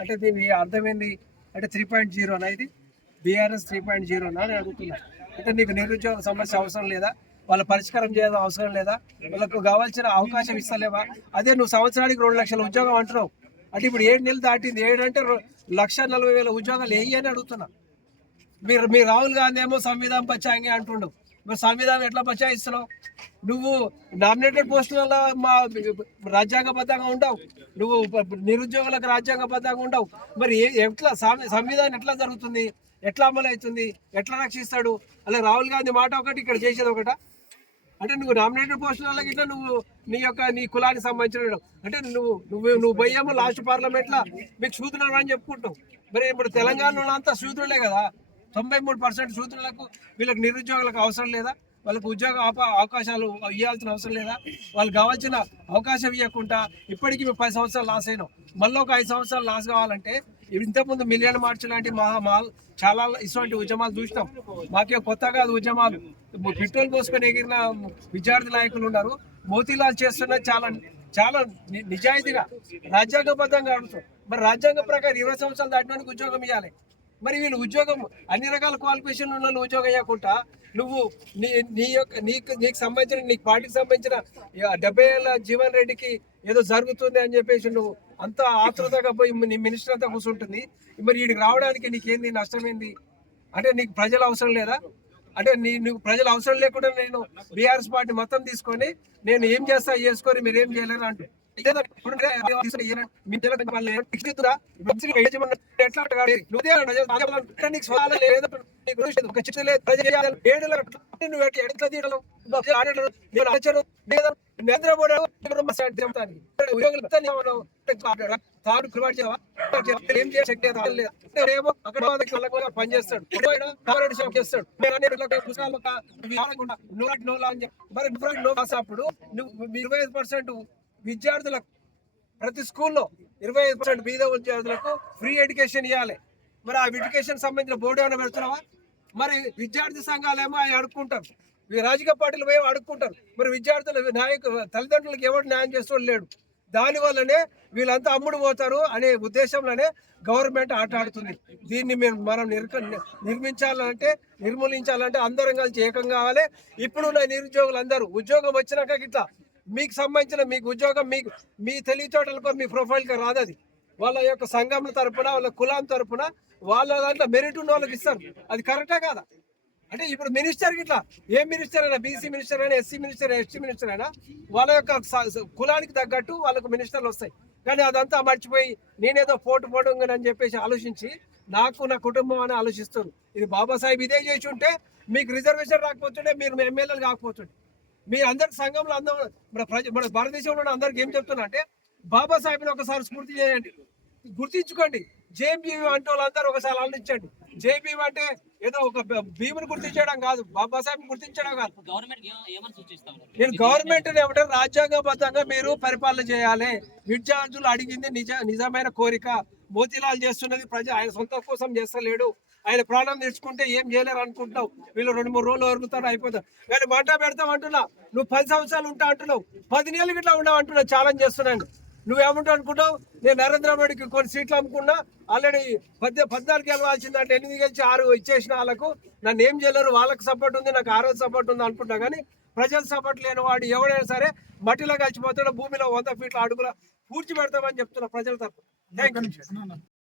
అంటే దీని అర్థమైంది అంటే త్రీ పాయింట్ జీరోనా ఇది? బీఆర్ఎస్ త్రీ పాయింట్ జీరోనా అని అడుగుతున్నా. అంటే నీకు నిరుద్యోగ సమస్య అవసరం లేదా? వాళ్ళ పరిష్కారం చేయాల్సిన అవసరం లేదా? వాళ్ళకు కావాల్సిన అవకాశం ఇస్తలేవా? అదే నువ్వు సంవత్సరానికి రెండు లక్షల ఉద్యోగం అంటున్నావు. అంటే ఇప్పుడు ఏడు నెలలు దాటింది. ఏడంటే లక్ష నలభై వేల ఉద్యోగాలు వేయి అని అడుగుతున్నా. మీరు మీ రాహుల్ గాంధీ ఏమో సంవిధానం పచ్చాంగి అంటుండవు మరి సంవిధానం ఎట్లా బచాయిస్తున్నావు నువ్వు నామినేటెడ్ పోస్టులలో మా రాజ్యాంగబద్ధంగా ఉండవు. నువ్వు నిరుద్యోగులకు రాజ్యాంగబద్ధంగా ఉండవు. మరి ఏ- ఎట్లా సంవిధానం ఎట్లా జరుగుతుంది? ఎట్లా అమలు అవుతుంది? ఎట్లా రక్షిస్తాడు? అలా రాహుల్ గాంధీ మాట ఒకటి ఇక్కడ చేసేది ఒకట. అంటే నువ్వు నామినేటెడ్ పోస్టులలో ఇట్లా నువ్వు నీ యొక్క నీ కులానికి సంబంధించిన అంటే నువ్వు నువ్వు నువ్వు పోయేమో లాస్ట్ పార్లమెంట్లో మీకు శూద్రులు అని చెప్పుకుంటావు. మరి ఇప్పుడు తెలంగాణలో అంతా శూద్రులే కదా. తొంభై మూడు పర్సెంట్ సూత్రులకు వీళ్ళకి నిరుద్యోగులకు అవసరం లేదా? వాళ్ళకి ఉద్యోగ అవకాశాలు ఇవ్వాల్సిన అవసరం లేదా? వాళ్ళకి కావాల్సిన అవకాశం ఇవ్వకుండా ఇప్పటికీ మేము పది సంవత్సరాలు లాస్ అయినాం. మళ్ళీ ఒక ఐదు సంవత్సరాలు లాస్ కావాలంటే ఇంతకుముందు మిలియన్ మార్చ్ లాంటి మహా మాల్ చాలా ఇటువంటి ఉద్యమాలు చూసినాం. మాకే కొత్తగా కాదు ఉద్యమాలు. పెట్రోల్ పోసుకొని ఎగిరిన విద్యార్థి నాయకులు ఉన్నారు. మోతీలాల్ చేస్తున్న చాలా చాలా ని- నిజాయితీగా రాజ్యాంగబద్ధంగా అడుగుతాం. మరి రాజ్యాంగ ప్రకారం ఇరవై సంవత్సరాలు దాటినానికి ఉద్యోగం ఇవ్వాలి మరి వీళ్ళు ఉద్యోగం అన్ని రకాల క్వాలిఫికేషన్ ఉన్న వాళ్ళు ఉద్యోగం ఇవ్వకుండా నువ్వు నీ నీ యొక్క నీకు నీకు సంబంధించిన నీకు పార్టీకి సంబంధించిన డెబ్బై ఏళ్ళ జీవన్ రెడ్డికి ఏదో జరుగుతుంది అని చెప్పేసి నువ్వు అంత ఆతృతగా పోయి నీ మినిస్టర్ అంతా కూర్చుంటుంది. మరి వీడికి రావడానికి నీకేంది నష్టమేంది? అంటే నీకు ప్రజలు అవసరం లేదా? అంటే నీ నువ్వు ప్రజలు అవసరం లేకుండా నేను బీఆర్ఎస్ పార్టీ మొత్తం తీసుకొని నేను ఏం చేస్తా చేసుకొని మీరు ఏం చేయలేరు అంటూ. నరేంద్ర మోడీ ఉద్యోగులు ఏం ఏమో అక్కడ పని షాప్ చేస్తాడు. పుస్తకాలు నో నో లా అని చెప్పి. మరి నో నువ్వు ఇరవై ఐదు పర్సెంట్ విద్యార్థులకు ప్రతి స్కూల్లో ఇరవై ఐదు పర్సెంట్ బీద విద్యార్థులకు ఫ్రీ ఎడ్యుకేషన్ ఇవ్వాలి మరి ఆ ఎడ్యుకేషన్ సంబంధించిన బోర్డు ఏమైనా పెడుతున్నావా? మరి విద్యార్థి సంఘాలేమో అవి అడుక్కుంటారు. రాజకీయ పార్టీలు పోయి అడుక్కుంటారు. మరి విద్యార్థులు నాయకు తల్లిదండ్రులకు ఎవరు న్యాయం చేస్తూ లేడు. దానివల్లనే వీళ్ళంతా అమ్ముడు పోతారు అనే ఉద్దేశంలోనే గవర్నమెంట్ ఆట ఆడుతుంది. దీన్ని మేము మనం నిర్క నిర్మించాలంటే నిర్మూలించాలంటే అందరం కలిసి ఏకం కావాలి. ఇప్పుడున్న నిరుద్యోగులు అందరూ ఉద్యోగం వచ్చినాక ఇట్లా మీకు సంబంధించిన మీకు ఉద్యోగం మీకు మీ తెలివితేటలకు మీ ప్రొఫైల్కి రాదు అది. వాళ్ళ యొక్క సంఘం తరపున వాళ్ళ కులం తరపున వాళ్ళ దాంట్లో మెరిట్ ఉన్న వాళ్ళకి ఇస్తారు. అది కరెక్టే కాదా? అంటే ఇప్పుడు మినిస్టర్ ఇట్లా ఏ మినిస్టర్ అయినా బీసీ మినిస్టర్ అయినా ఎస్సీ మినిస్టర్ ఎస్టీ మినిస్టర్ అయినా వాళ్ళ యొక్క కులానికి తగ్గట్టు వాళ్ళకు మినిస్టర్లు వస్తాయి. కానీ అదంతా మర్చిపోయి నేనేదో పోటు పోటు అని చెప్పేసి ఆలోచించి నాకు నా కుటుంబం అని ఆలోచిస్తారు. ఇది బాబాసాహెబ్ ఇదే చేసి ఉంటే మీకు రిజర్వేషన్ రాకపోతుండే మీరు ఎమ్మెల్యేలు కాకపోతుండే. మీ అందరి సంఘంలో అందరూ మన ప్రజ మన భారతదేశంలో అందరికి ఏం చెప్తున్నా అంటే బాబాసాహెబ్ని ఒకసారి స్ఫూర్తి చేయండి. గుర్తించుకోండి. జేబీవి అంటే వాళ్ళందరూ ఒకసారి ఆలోచించండి. జేబీవి అంటే ఏదో ఒక భీముని గుర్తించడం కాదు బాబాసాహెబ్ గుర్తించడం కాదు. నేను గవర్నమెంట్ ఏమంటే రాజ్యాంగబద్ధంగా మీరు పరిపాలన చేయాలి. విద్యార్థులు అడిగింది నిజ నిజమైన కోరిక. మోతీలాల్ చేస్తున్నది ప్రజ ఆయన సొంత కోసం చేస్తలేడు. ఆయన ప్రాణం తెచ్చుకుంటే ఏం చేయలేరు అనుకుంటున్నావు. వీళ్ళు రెండు మూడు రోజులు వరుగుతారు అయిపోతారు. కానీ మంట పెడతాం అంటున్నా. నువ్వు పది సంవత్సరాలు ఉంటా అంటున్నావు. పది నెలలు గిట్లా ఉండవు అంటున్నా ఛాలెంజ్ చేస్తున్నాను. నువ్వేమంటావు అనుకుంటావు నేను నరేంద్ర మోడీకి కొన్ని సీట్లు అమ్ముకున్నా ఆల్రెడీ పద్దె పద్నాలుగు గెలవాల్సిందంటే ఎనిమిది గెలిచి ఆరు ఇచ్చేసిన వాళ్ళకు నన్ను ఏం చేయలేరు. వాళ్ళకి సపోర్ట్ ఉంది నాకు ఆ రోజు సపోర్ట్ ఉంది అనుకుంటా. కానీ ప్రజల సపోర్ట్ లేని వాడు ఎవడైనా సరే మట్టిలో కలిసిపోతాడు భూమిలో వంద ఫీట్ల అడుగుల పూడ్చి పెడతామని చెప్తున్నా ప్రజల తరపు థ్యాంక్ యూ